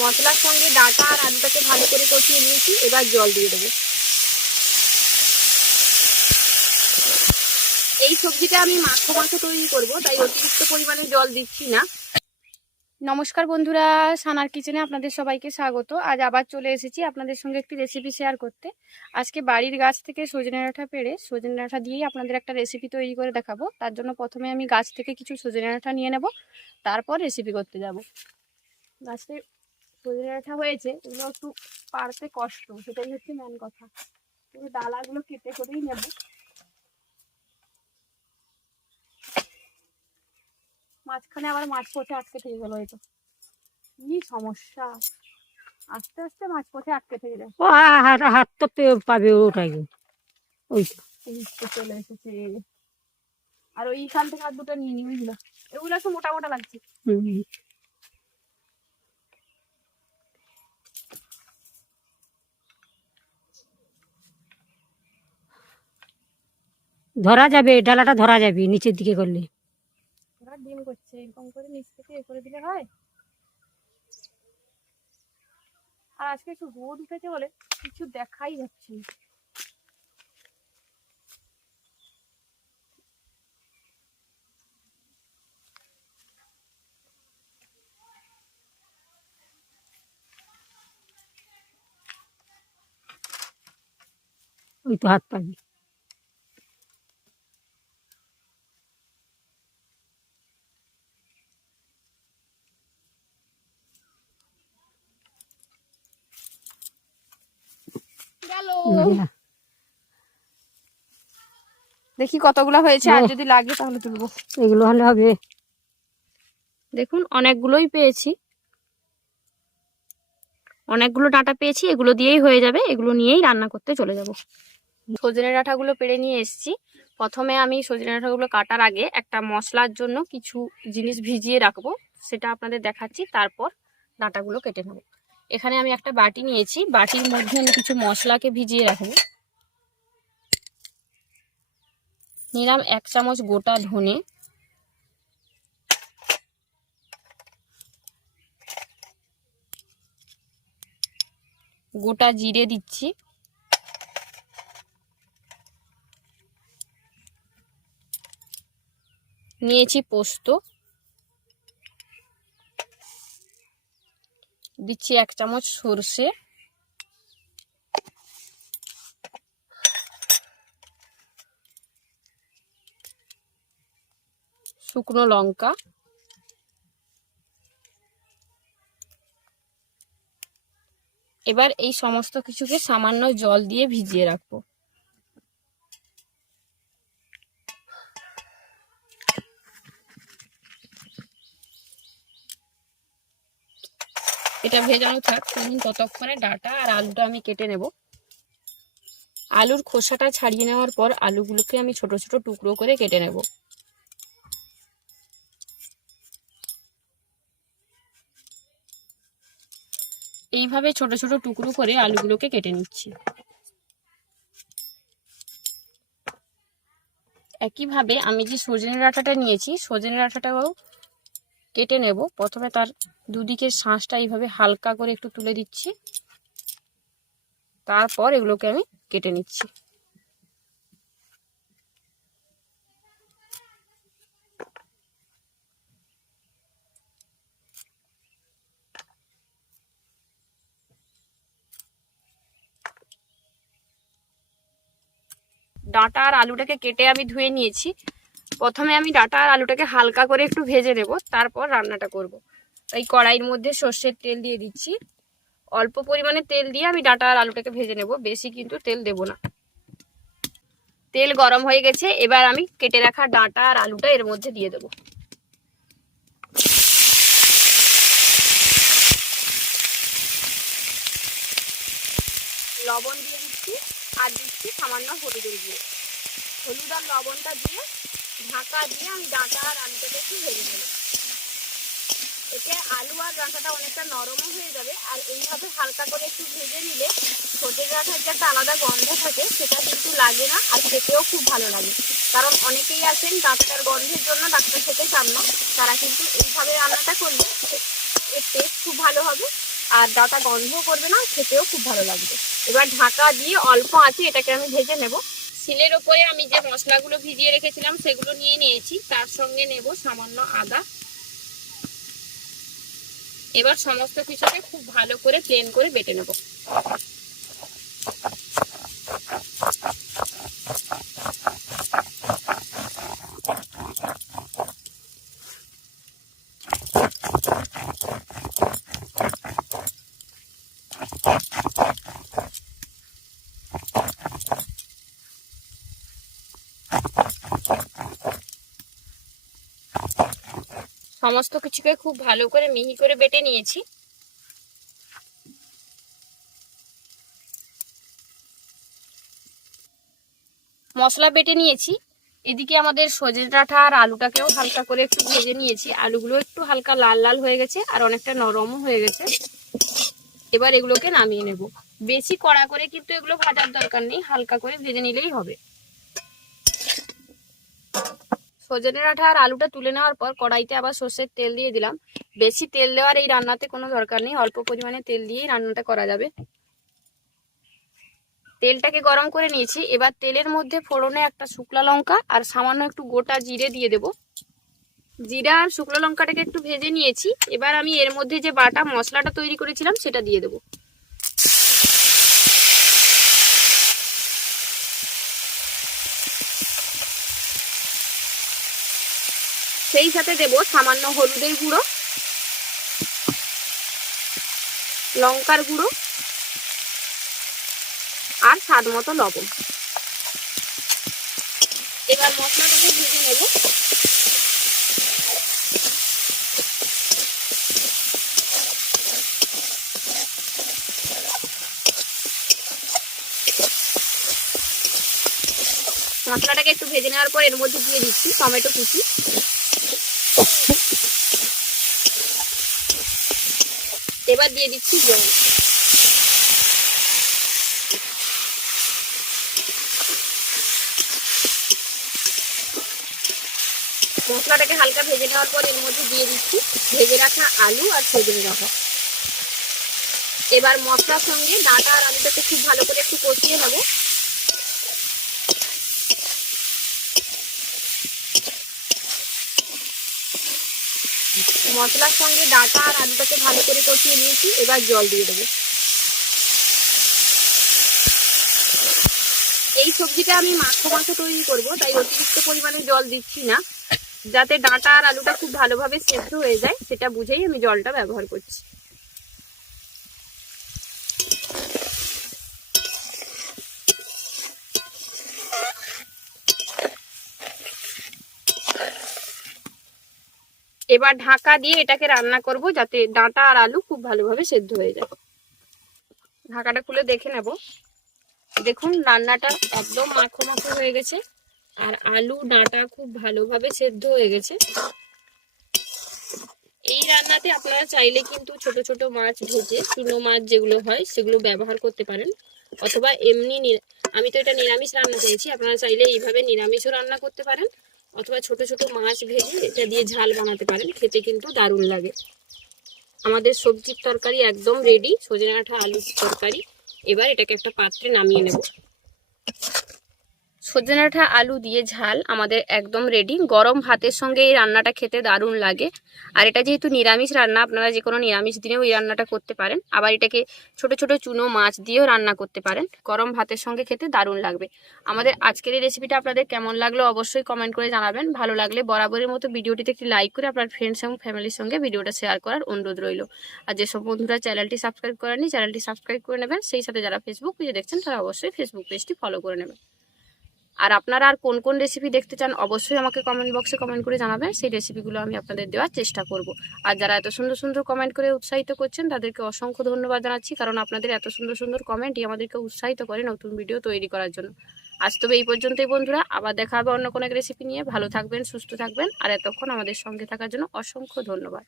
মশলার সঙ্গে ডাটা আর আলুটাকে ভালো করে কষিয়ে নিয়েছি, এবার জল দিয়ে দেবো। এই সবজিটা আমি মাখো মাখো তৈরি করব, তাই অতিরিক্ত পরিমাণে জল দিচ্ছি না। নমস্কার বন্ধুরা, সানার কিচেনে আপনাদের সবাইকে স্বাগত। আজ আবার চলে এসেছি আপনাদের সঙ্গে একটি রেসিপি শেয়ার করতে। আজকে বাড়ির গাছ থেকে সজনে ডাঁটা পেড়ে, সজনে ডাঁটা দিয়েই আপনাদের একটা রেসিপি তৈরি করে দেখাবো। তার জন্য প্রথমে আমি গাছ থেকে কিছু সজনে ডাঁটা নিয়ে নেব, তারপর রেসিপি করতে যাব। গাছে সজনে ডাঁটা হয়েছে এগুলো একটু পারতে কষ্ট সেটাই হচ্ছে মেন কথা। এই ডালাগুলো কেটে করেই নেব। মাঝখানে আবার মাছ পথে আটকে থেকে গেল হয়তো। কি সমস্যা? আস্তে আস্তে মাছ পথে আটকে থেকে যায়। হাত হাত তো পাবে ওটাই। ওই চলে এসেছে। আর ওইখান থেকে আর দুটো নিয়ে নি। ওইগুলো এগুলো একটু মোটা মোটা লাগছে। ধরা যাবে ডালাটা ধরা যাবে নিচের দিকে করলে। ডিম করছে এরকম করে নিচ থেকে এ করে দিলে হয়। আর আজকে একটু রোদ উঠেছে বলে কিছু দেখাই যাচ্ছে ওই তো হাত পাবি গেল বুঝলা? দেখি কতগুলো হয়েছে আর যদি লাগে তাহলে তুলবো। এগুলো হলে হবে। দেখুন অনেকগুলোই পেয়েছি। অনেকগুলো ডাঁটা পেয়েছি এগুলো দিয়েই হয়ে যাবে এগুলো নিয়েই রান্না করতে চলে যাব। সজনে ডাঁটাগুলো পেড়ে নিয়ে এসেছি। প্রথমে আমি সজনে ডাঁটাগুলো কাটার আগে একটা মশলার জন্য কিছু জিনিস ভিজিয়ে রাখব সেটা আপনাদের দেখাচ্ছি তারপর ডাঁটাগুলো কেটে নেব। এখানে আমি একটা বাটি নিয়েছি বাটির মধ্যে আমি কিছু মশলাকে ভিজিয়ে রাখব। নিলাম এক চামচ গোটা ধনে। গোটা জিরে দিচ্ছি। নিয়েছি পোস্ত। দিচ্ছি এক চামচ সর্ষে। শুকনো লঙ্কা। এবার এই সমস্ত কিছুকে সামান্য জল দিয়ে ভিজিয়ে রাখব। এটা ভেজানো থাক তখন ততক্ষণে ডাটা আর আলুটা আমি কেটে নেব। আলুর খোসাটা ছাড়িয়ে নেওয়ার পর আলুগুলোকে আমি ছোট ছোট টুকরো করে কেটে নেব। এইভাবে ছোট ছোট টুকরো করে আলুগুলোকে কেটে নিচ্ছি। একইভাবে আমি যে সজনের ডাঁটাটা নিয়েছি, সজনে ডাঁটাটাও কেটে নেব। প্রথমে তার দুদিকের শাঁসটা এইভাবে হালকা করে একটু তুলে দিচ্ছি। তারপর এগুলোকে আমি কেটে নিচ্ছি। ডাঁটা আর আলুটাকে কেটে আমি ধুয়ে নিয়েছি। প্রথমে আমি ডাঁটা আর আলুটাকে হালকা করে একটু ভেজে নেব, তারপর রান্নাটা করব। এই কড়াইয়ের মধ্যে সর্ষের তেল দিয়ে দিচ্ছি। অল্প পরিমাণে তেল দিয়ে আমি ডাঁটা আর আলুটাকে ভেজে নেব, বেশি কিন্তু তেল দেব না। তেল গরম হয়ে গেছে, এবার আমি কেটে রাখা ডাঁটা আর আলুটা এর মধ্যে দিয়ে দেবো। লবণ দিয়ে আর দিচ্ছি সামান্য হলুদের গুঁড়ো। হলুদ আর লবণটা দিয়ে ঢাকা দিয়ে আমি ডাঁটা আর আলুটাকে একটু ভেজে নেব। এতে আলু আর ডাঁটাটা অনেকটা নরমও হয়ে যাবে আর এইভাবে হালকা করে একটু ভেজে নিলে সজনে ডাঁটার যে একটা আলাদা গন্ধ থাকে, সেটা কিন্তু লাগে না আর খেতেও খুব ভালো লাগে। কারণ অনেকেই আছেন ডাঁটাটার গন্ধের জন্য ডাক্তার খেতে চান না। তারা কিন্তু এইভাবে রান্নাটা করলে এর টেস্ট খুব ভালো হবে আর ডাঁটা গন্ধও করবে না, খেতেও খুব ভালো লাগবে। এবার ঢাকা দিয়ে অল্প আছে, এটাকে আমি ভেজে নেব। শিলের ওপরে আমি যে মশলাগুলো ভিজিয়ে রেখেছিলাম, সেগুলো নিয়ে নিয়েছি। তার সঙ্গে নেব সামান্য আদা। এবার সমস্ত কিছুকে খুব ভালো করে প্লেন করে বেটে নেব। সমস্ত কিছুকে খুব ভালো করে মিহি করে বেটে নিয়েছি। মশলা বেটে নিয়েছি। এদিকে আমাদের সজনে ডাঁটা আর আলুটাকেও হালকা করে একটু ভেজে নিয়েছি। আলুগুলো একটু হালকা লাল লাল হয়ে গেছে আর অনেকটা নরমও হয়ে গেছে। এবার এগুলোকে নামিয়ে নেব। বেশি কড়া করে কিন্তু এগুলো ভাজার দরকার নেই, হালকা করে ভেজে নিলেই হবে। সজনে ডাঁটা আর আলুটা তুলে নেওয়ার পর কড়াইতে আবার সর্ষের তেল দিয়ে দিলাম। বেশি তেল দেওয়ার এই রান্নাতে কোনো দরকার নেই, অল্প পরিমাণে তেল দিয়েই রান্নাটা করা যাবে। তেলটাকে গরম করে নিয়েছি, এবার তেলের মধ্যে ফোড়নে একটা শুকলা লঙ্কা আর সামান্য একটু গোটা জিরে দিয়ে দেব। জিরা আর শুকনো লঙ্কাটাকে একটু ভেজে নিয়েছি, এবার আমি এর মধ্যে যে বাটা মশলাটা তৈরি করেছিলাম সেটা দিয়ে দেবো। সেই সাথে দেব সামান্য হলুদের গুঁড়ো, লঙ্কার গুঁড়ো আর স্বাদ মতো লবণ। এবার মশলাটাকে ভেজে নেব। মশলাটাকে একটু ভেজে নেওয়ার পর এর মধ্যে দিয়ে দিচ্ছি টমেটো কুচি। এবার দিয়ে দিচ্ছি জল। মশলাটাকে হালকা ভেজে নেওয়ার পর এর মধ্যে দিয়ে দিচ্ছি ভেজে রাখা আলু আর সজনে রাখা এবার মশলার সঙ্গে ডাঁটা আর আলুটাকে খুব ভালো করে একটু কষিয়ে নেব। মশলার সঙ্গে ডাটা আর আলুটাকে ভালো করে কষিয়ে নিয়েছি, এবার জল দিয়ে দেবো। এই সবজিটা আমি মাংস মাংস তৈরি করব, তাই অতিরিক্ত পরিমাণে জল দিচ্ছি না। যাতে ডাঁটা আর আলুটা খুব ভালোভাবে সেদ্ধ হয়ে যায়, সেটা বুঝেই আমি জলটা ব্যবহার করছি। এবার ঢাকা দিয়ে এটাকে রান্না করব যাতে ডাঁটা আর আলু খুব ভালোভাবে সেদ্ধ হয়ে যায়। ঢাকাটা খুলে দেখে নেব। দেখুন, রান্নাটা একদম মাখো মাখো হয়ে গেছে আর আলু, ডাঁটা খুব ভালোভাবে সেদ্ধ হয়ে গেছে। এই রান্নাতে আপনারা চাইলে কিন্তু ছোট ছোট মাছ ভেজে, চুনো মাছ যেগুলো হয় সেগুলো ব্যবহার করতে পারেন। অথবা এমনি আমি তো এটা নিরামিষ রান্না চাইছি আপনারা চাইলে এইভাবে নিরামিষও রান্না করতে পারেন। অথবা ছোট ছোট মাছ ভেজে এটা দিয়ে ঝাল বানাতে পারেন, খেতে কিন্তু দারুণ লাগে। আমাদের সবজির তরকারি একদম রেডি সজনে আঠা আলুর তরকারি। এবার এটাকে একটা পাত্রে নামিয়ে নেব। সজনে ডাঁটা আলু দিয়ে ঝাল আমাদের একদম রেডি গরম ভাতের সঙ্গে এই রান্নাটা খেতে দারুণ লাগে। আর এটা যেহেতু নিরামিষ রান্না, আপনারা যে কোনো নিরামিষ দিনেও এই রান্নাটা করতে পারেন। আবার এটাকে ছোট ছোট চুনো মাছ দিয়েও রান্না করতে পারেন। গরম ভাতের সঙ্গে খেতে দারুণ লাগবে। আমাদের আজকের এই রেসিপিটা আপনাদের কেমন লাগল অবশ্যই কমেন্ট করে জানাবেন। ভালো লাগলে বরাবরের মতো ভিডিওটিতে একটি লাইক করে আপনার ফ্রেন্ডস এবং ফ্যামিলির সঙ্গে ভিডিওটা শেয়ার করার অনুরোধ রইল। আর যেসব বন্ধুরা চ্যানেলটি সাবস্ক্রাইব করেনি চ্যানেলটি সাবস্ক্রাইব করে নেবেন। সেই সাথে যারা ফেসবুক পেজে দেখছেন, তারা অবশ্যই ফেসবুক পেজটি ফলো করে নেবেন। আর আপনারা আর কোন কোন রেসিপি দেখতে চান, অবশ্যই আমাকে কমেন্ট বক্সে কমেন্ট করে জানাবেন। সেই রেসিপিগুলো আমি আপনাদের দেওয়ার চেষ্টা করব। আর যারা এত সুন্দর সুন্দর কমেন্ট করে উৎসাহিত করছেন, তাদেরকে অসংখ্য ধন্যবাদ জানাচ্ছি, কারণ আপনাদের এত সুন্দর সুন্দর কমেন্টই আমাদেরকে উৎসাহিত করে নতুন ভিডিও তৈরি করার জন্য। আজ তবে এই পর্যন্তই বন্ধুরা, আবার দেখা হবে অন্য কোনো এক রেসিপি নিয়ে। ভালো থাকবেন, সুস্থ থাকবেন, আর এতক্ষণ আমাদের সঙ্গে থাকার জন্য অসংখ্য ধন্যবাদ।